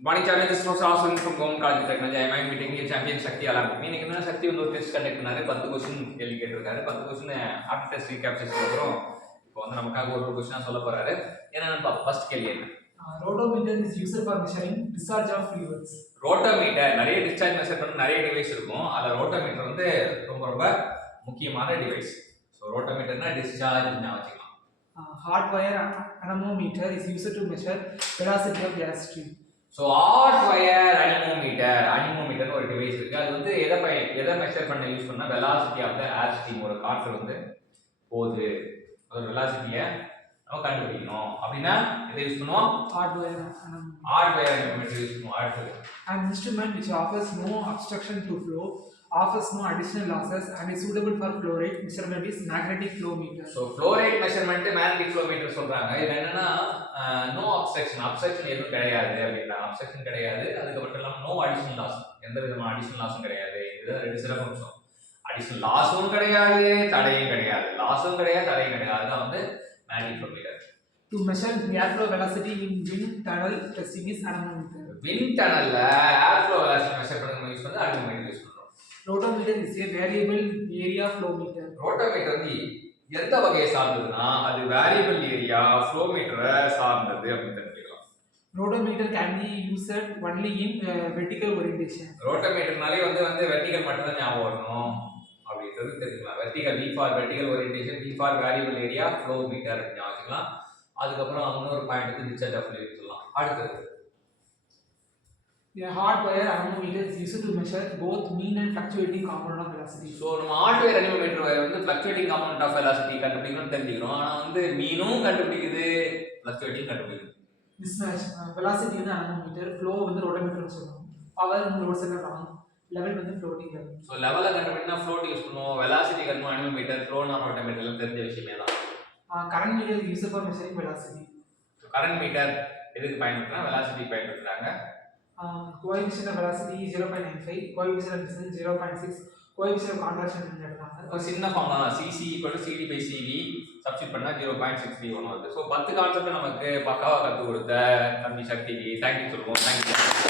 Morning challenge is from Awesome from Government College of Technology. I might be taking a champion Shakti alarm. Meaning என்ன சக்தி வந்து ஒரு test conduct பண்ணாரு 10 question கேள்வி கேட்டிருக்காரு 10 question after test recap session அப்புறம் இப்போ வந்து நமக்காக ஒரு क्वेश्चन சொல்ல போறாரு என்னன்னு பாப்போம் ஃபர்ஸ்ட் கேள்வி என்ன rotometer is used for measuring discharge of fluids ரோட்டோமீட்டர் நிறைய டிஸ்சார்ஜ் மெஷர் பண்ண நிறைய டிவைஸ் இருக்கும் அதுல ரோட்டோமீட்டர் வந்து ரொம்ப முக்கியமான டிவைஸ் சோ ரோட்டோமீட்டர்னா டிஸ்சார்ஜ் ஞாபகம் hard wire anemometer is used to measure velocity of gas stream so hot wire anemometer ஒரு டிவைஸ் இருக்கு அது வந்து எதை மெஷர் பண்ண யூஸ் பண்ணா velocity of the air stream ஒரு காற்று வந்து போகுது ஒரு வெலாசிட்டியை நம்ம கண்டுபிடிக்கணும் அப்படின்னா எதை யூஸ் பண்ணுவோம் ஹாட் வயர் அனிமோமீட்டர் யூஸ் பண்ணுவோம் அடுத்து an instrument which offers no obstruction to flow offers no additional losses and is suitable for flow rate measurement is magnetic flow meter so flow rate measurement magnetic flow meter சொல்றாங்க இது என்னன்னா no obstruction எதுவும் கிடையாது அப்படினா obstruction கிடையாது அதுக்கு மட்டும் இல்லாம no additional loss எந்த விதமான additional lossம் கிடையாது இது ரெண்டு சிறப்பு அம்சம் additional lossம் கிடையாது தடையும் கிடையாது lossம் கிடையாது தடையும் கிடையாது அதான் வந்து magnetic flow meter to measure air flow velocity in wind tunnel testing is anemometer wind tunnelல air flow velocity measure பண்ண யூஸ் பண்ணா anemometer யூஸ் பண்றோம் rotometer is a variable area flow meter rotometer வந்து எந்த வகையை சார்ந்ததுன்னா அது வேரியபிள் ஏரியா ஃப்ளோ மீட்டரை சார்ந்தது அப்படின்னு தெரிஞ்சுக்கலாம் rotometer can be used only in vertical orientation rotometerனாலே வந்து வெர்டிகல் மட்டும் தான் ஞாபகம் வரணும் அப்படின்றது தெரிஞ்சுக்கலாம் vertical V for vertical orientation V for variable area flow meter அப்படின்னு ஞாபகம் அதுக்கப்புறம் இன்னொரு பாயிண்ட் வந்து டிஸ்சார்ஜ் ஆஃப் ஃப்ளூயிட் சொல்லலாம் அடுத்து a hard wire anemometer is used to measure both mean and fluctuating component of velocity so நம்ம hard wire anemometer வந்து fluctuating component of velocity கண்டுபிடிக்கணும்னு தெரிஞ்சுக்கிறோம் ஆனா வந்து மீனும் கண்டுபிடிக்குது fluctuating கண்டுபிடிக்குது mismatch velocity வந்து anemometer flow வந்து rotometer னு சொல்றோம் power வந்து load cell wrong level வந்து floating level so level கண்டுபிடிக்கனா float use பண்ணுவோம் velocity கண்டுபிடிக்கணும் anemometer flow na rotometer எல்லாம் தெரிஞ்ச விஷயமே தான் current meter is used for measuring velocity so current meter எதுக்கு பயன்படுத்துறாங்க velocity பயன்படுத்துறாங்க coefficient of velocity 0.95 coefficient of distance 0.6 coefficient of contraction எடுத்தாங்க ஒரு சின்ன ஃபார்முலா தான் cc cd/cv சப்ஸ்டிட் பண்ணா 0.631 வருது சோ 10 கான்செப்ட் நமக்கு பக்காவா கத்து கொடுத்த தம்பி சக்திக்கு தேங்க்யூ சொல்லுவோம் தேங்க்யூ